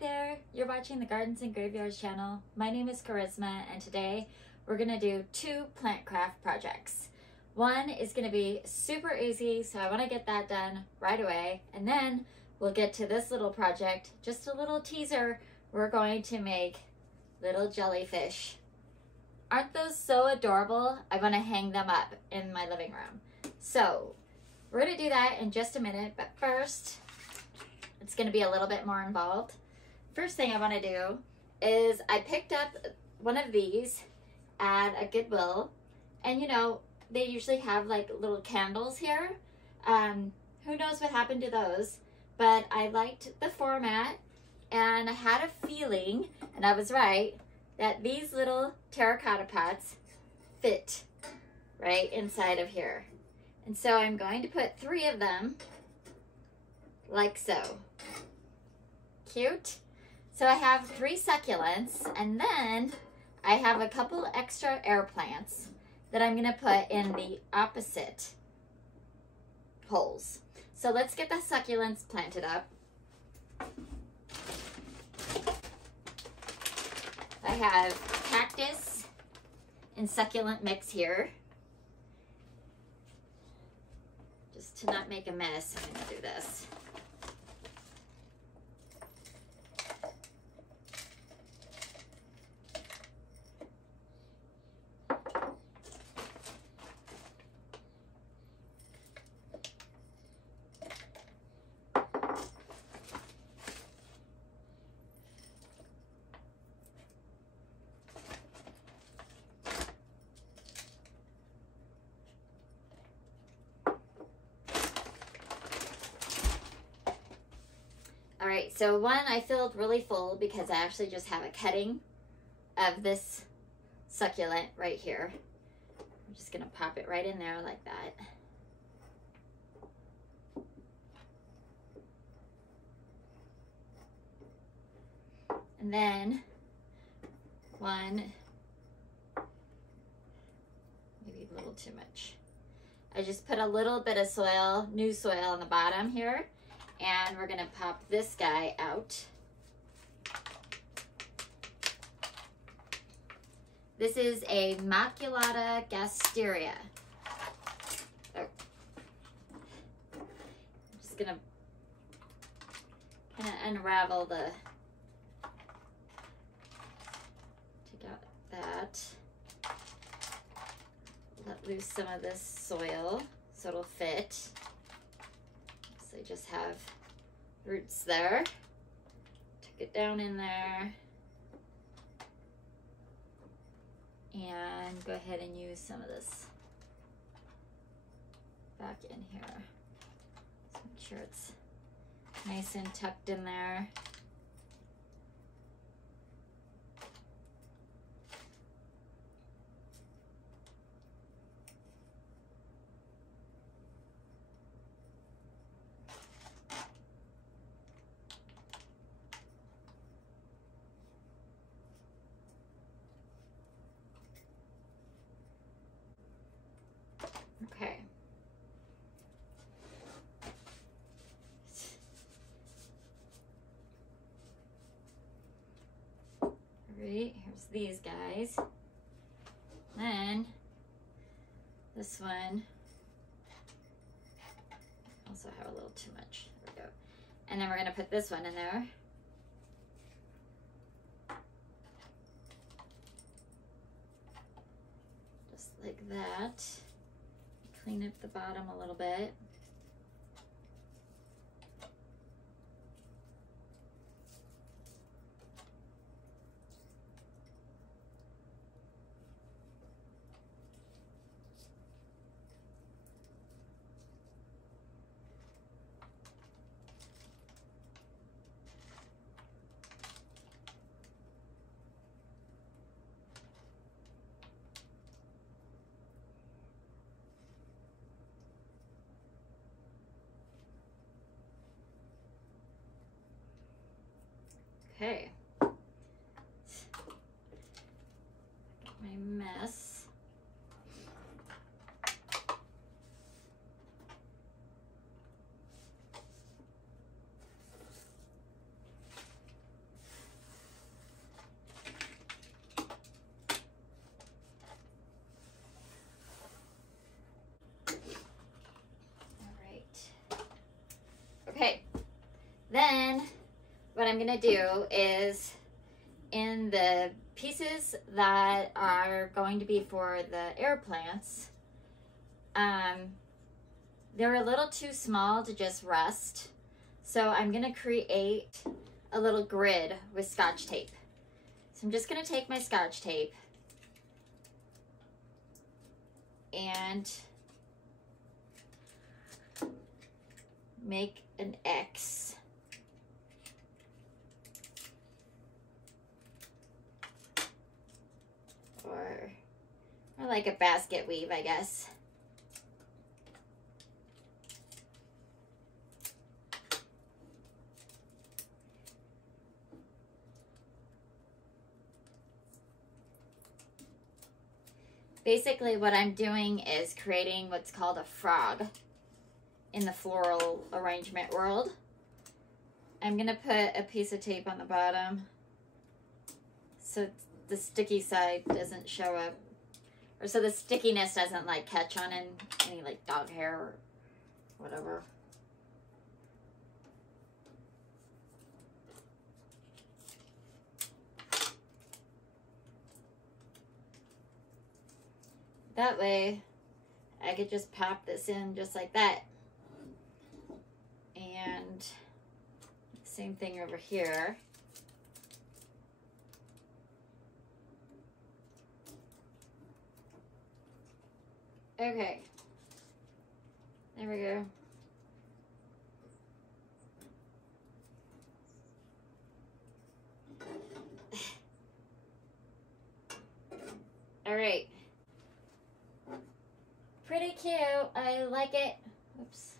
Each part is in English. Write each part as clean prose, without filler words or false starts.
there, you're watching the Gardens and Graveyards channel. My name is Charisma, and today we're gonna do 2 plant craft projects. One is gonna be super easy, so I wanna get that done right away. And then we'll get to this little project, just a little teaser. We're going to make little jellyfish. Aren't those so adorable? I wanna hang them up in my living room. So we're gonna do that in just a minute, but first, it's gonna be a little bit more involved. First thing I wanna do is I picked up one of these at a Goodwill, and you know, they usually have like little candles here. Who knows what happened to those, but I liked the format, and I had a feeling, and I was right, that these little terracotta pots fit right inside of here. And so I'm going to put 3 of them like so. Cute. So I have 3 succulents, and then I have a couple extra air plants that I'm gonna put in the opposite holes. So let's get the succulents planted up. I have cactus and succulent mix here. Just to not make a mess, I'm gonna do this. All right, so one I filled really full because I actually just have a cutting of this succulent right here. I'm just gonna pop it right in there like that. And then one, maybe a little too much. I just put a little bit of soil, new soil on the bottom here. And we're gonna pop this guy out. This is a Maculata gasteria. Oh. I'm just gonna kind of unravel the, take out that. Let loose some of this soil so it'll fit. So I just have roots there. Tuck it down in there. And go ahead and use some of this back in here. So make sure it's nice and tucked in there. Okay. All right, here's these guys. Then this one, also have a little too much. There we go. And then we're gonna put this one in there. Just like that. Clean up the bottom a little bit. Okay. My mess. Then what I'm gonna do is, in the pieces that are going to be for the air plants, they're a little too small to just rest. So I'm gonna create a little grid with Scotch tape. So I'm just gonna take my Scotch tape and make an X. Or like a basket weave, I guess. Basically what I'm doing is creating what's called a frog in the floral arrangement world. I'm gonna put a piece of tape on the bottom so the sticky side doesn't show up, or so the stickiness doesn't like catch on in any like dog hair or whatever. That way I could just pop this in just like that. And same thing over here. Okay, there we go. All right. Pretty cute. I like it. Oops.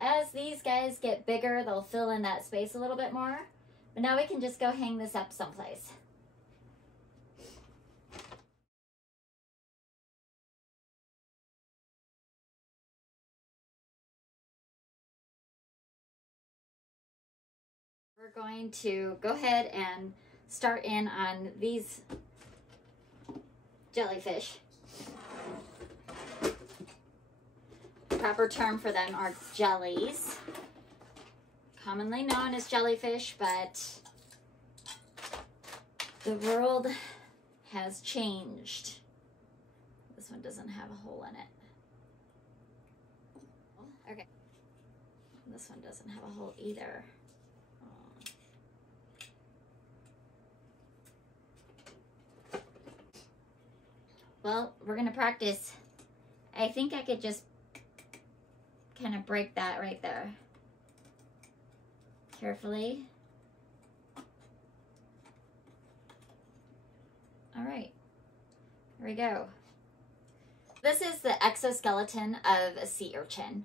As these guys get bigger, they'll fill in that space a little bit more. But now we can just go hang this up someplace. We're going to go ahead and start in on these jellyfish. The proper term for them are jellies, commonly known as jellyfish, but the world has changed. This one doesn't have a hole in it. Okay. This one doesn't have a hole either. Well, we're gonna practice. I think I could just kind of break that right there. Carefully. All right, here we go. This is the exoskeleton of a sea urchin.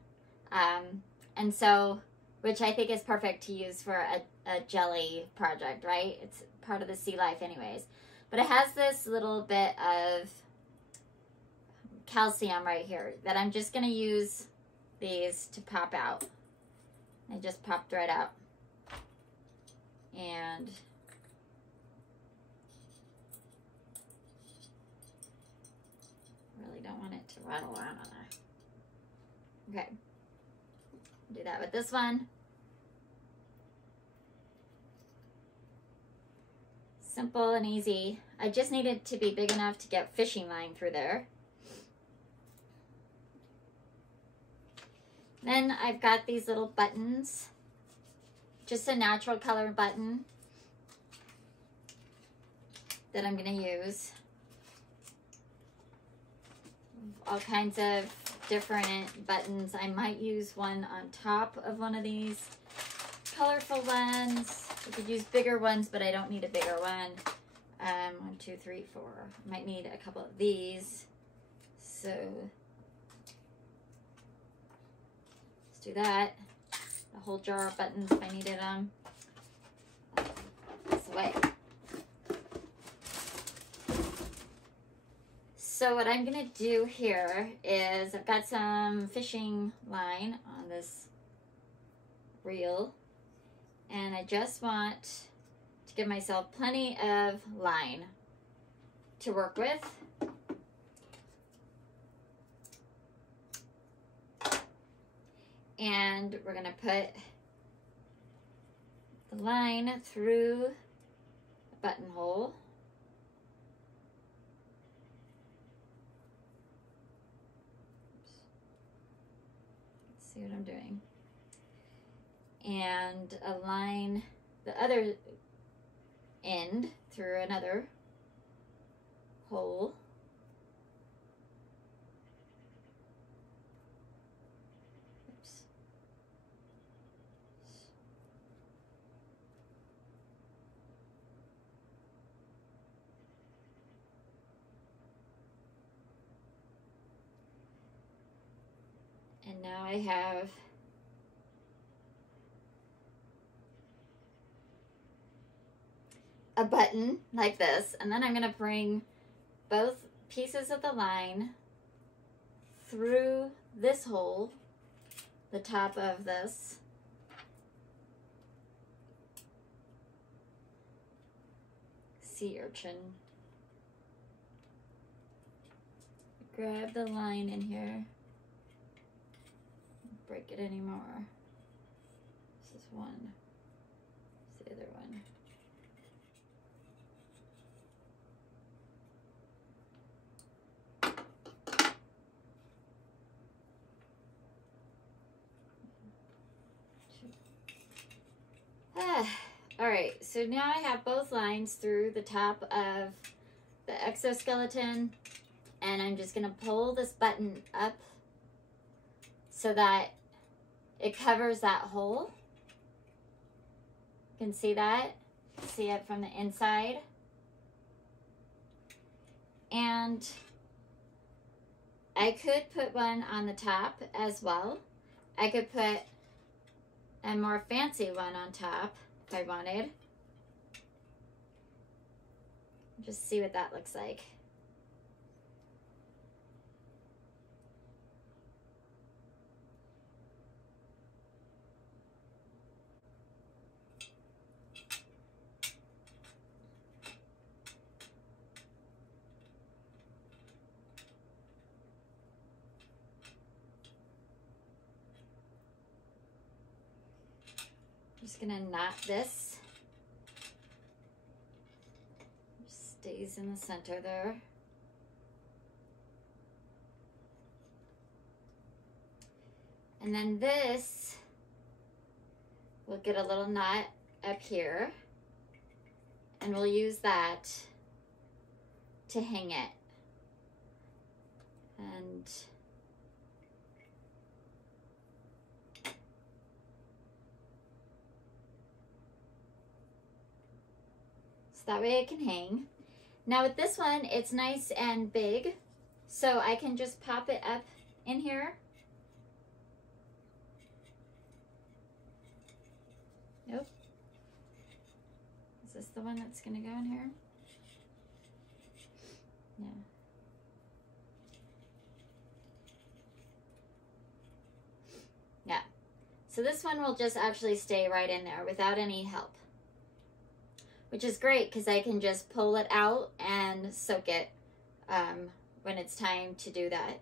And so, which I think is perfect to use for a jelly project, right? It's part of the sea life anyways. But it has this little bit of calcium right here that I'm just gonna use these to pop out. They just popped right out. And really don't want it to rattle around on there. Okay, do that with this one. Simple and easy. I just need it to be big enough to get fishing line through there. Then I've got these little buttons, just a natural color button that I'm gonna use. All kinds of different buttons. I might use one on top of one of these colorful ones. I could use bigger ones, but I don't need a bigger one. 1, 2, 3, 4. I might need a couple of these. So do that. A whole jar of buttons if I needed them. This way. So what I'm gonna do here is I've got some fishing line on this reel, and I just want to give myself plenty of line to work with. And we're gonna put the line through the buttonhole. Let's see what I'm doing. And align the other end through another hole. Oops. And now I have a button like this, and then I'm going to bring both pieces of the line through this hole, the top of this, sea urchin. Grab the line in here, break it anymore. This is one, this is the other one. All right, so now I have both lines through the top of the exoskeleton, and I'm just gonna pull this button up so that it covers that hole. You can see that, see it from the inside. And I could put one on the top as well. I could put a more fancy one on top if I wanted. Just see what that looks like. Just gonna knot this. Stays in the center there. And then this will get a little knot up here, and we'll use that to hang it. And so that way it can hang. Now with this one, it's nice and big, so I can just pop it up in here. Nope. Is this the one that's gonna go in here? No. Yeah. So this one will just actually stay right in there without any help, which is great because I can just pull it out and soak it when it's time to do that.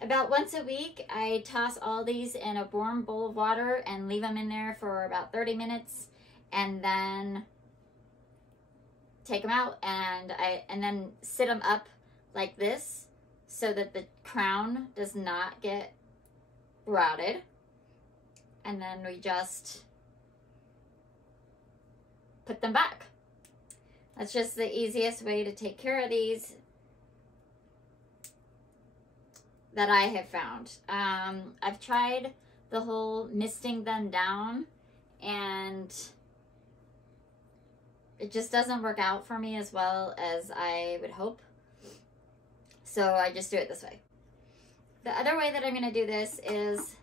About once a week, I toss all these in a warm bowl of water and leave them in there for about 30 minutes, and then take them out and then sit them up like this so that the crown does not get rotted. And then we just put them back. That's just the easiest way to take care of these that I have found. I've tried the whole misting them down, and it just doesn't work out for me as well as I would hope. So I just do it this way. The other way that I'm gonna do this is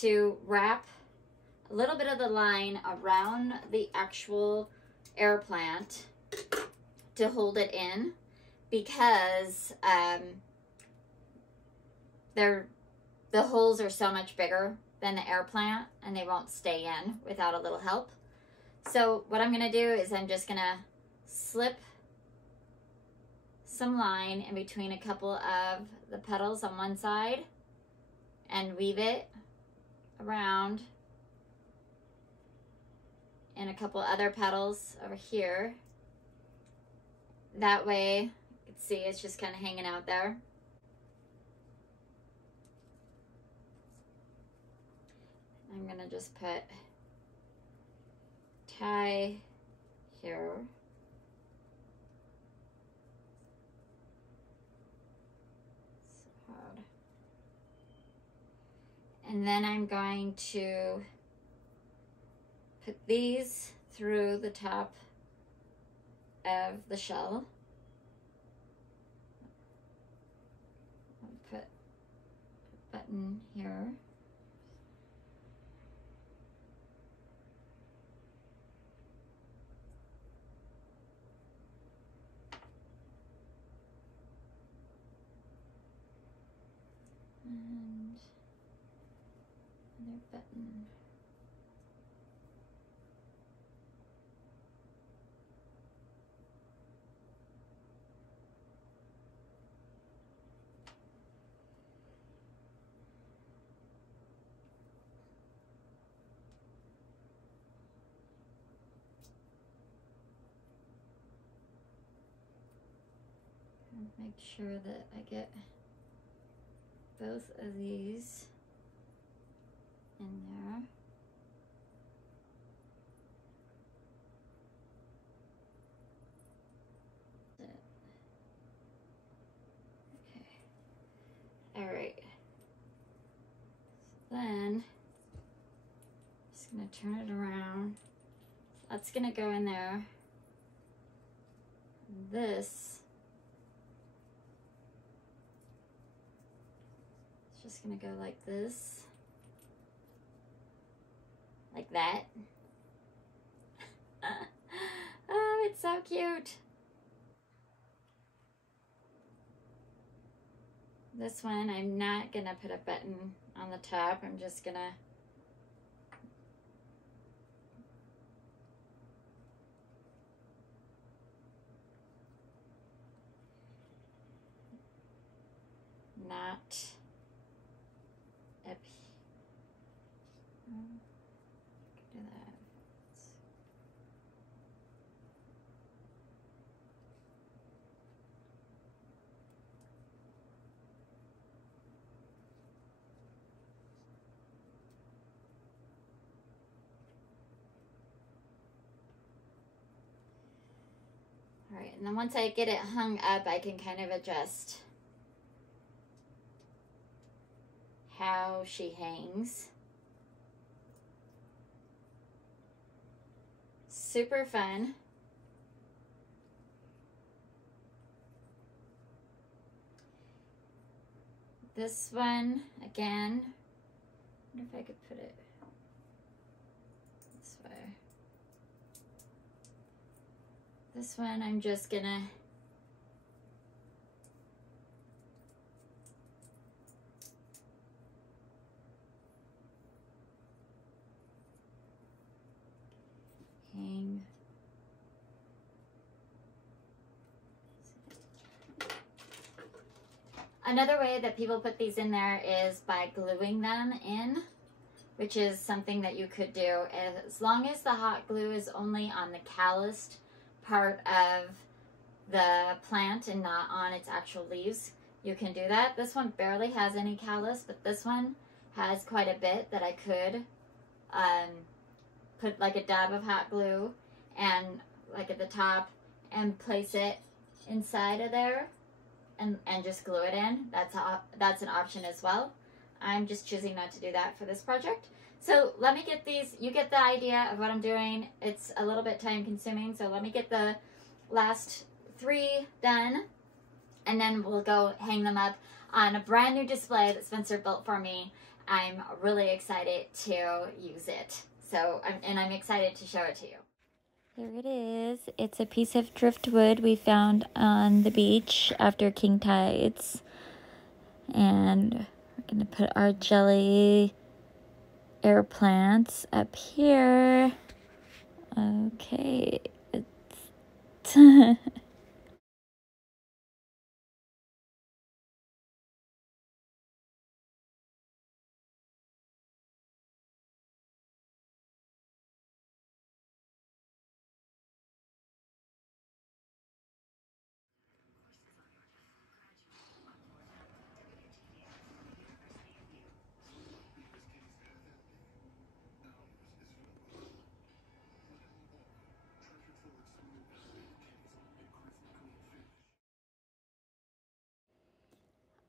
to wrap a little bit of the line around the actual air plant to hold it in, because the holes are so much bigger than the air plant and they won't stay in without a little help. So what I'm gonna do is I'm just gonna slip some line in between a couple of the petals on one side and weave it around and a couple other petals over here. That way, you can see it's just kind of hanging out there. I'm gonna just put tie here. So hard. And then I'm going to put these through the top of the shell. I'll put a button here. And another button. Make sure that I get both of these in there. Okay. All right. So then, just gonna turn it around. That's gonna go in there. This just gonna go like this, like that. Oh, it's so cute. This one, I'm not gonna put a button on the top. I'm just gonna not up here. Do that. All right, and then once I get it hung up, I can kind of adjust how she hangs. Super fun. This one, again, I wonder if I could put it this way. This one, I'm just gonna hang. Another way that people put these in there is by gluing them in, which is something that you could do. As long as the hot glue is only on the calloused part of the plant and not on its actual leaves, you can do that. This one barely has any callus, but this one has quite a bit that I could put like a dab of hot glue and like at the top and place it inside of there and just glue it in. That's an option as well. I'm just choosing not to do that for this project. So let me get these, you get the idea of what I'm doing. It's a little bit time consuming, so let me get the last 3 done, and then we'll go hang them up on a brand new display that Spencer built for me. I'm really excited to use it. So, I'm excited to show it to you. Here it is. It's a piece of driftwood we found on the beach after king tides. And we're going to put our jelly air plants up here. Okay. It's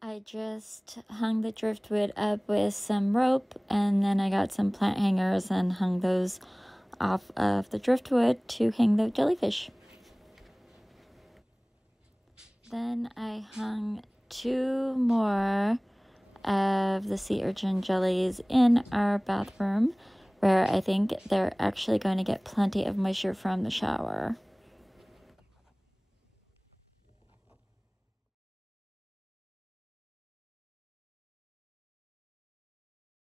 I just hung the driftwood up with some rope, and then I got some plant hangers and hung those off of the driftwood to hang the jellyfish. Then I hung 2 more of the sea urchin jellies in our bathroom, where I think they're actually going to get plenty of moisture from the shower.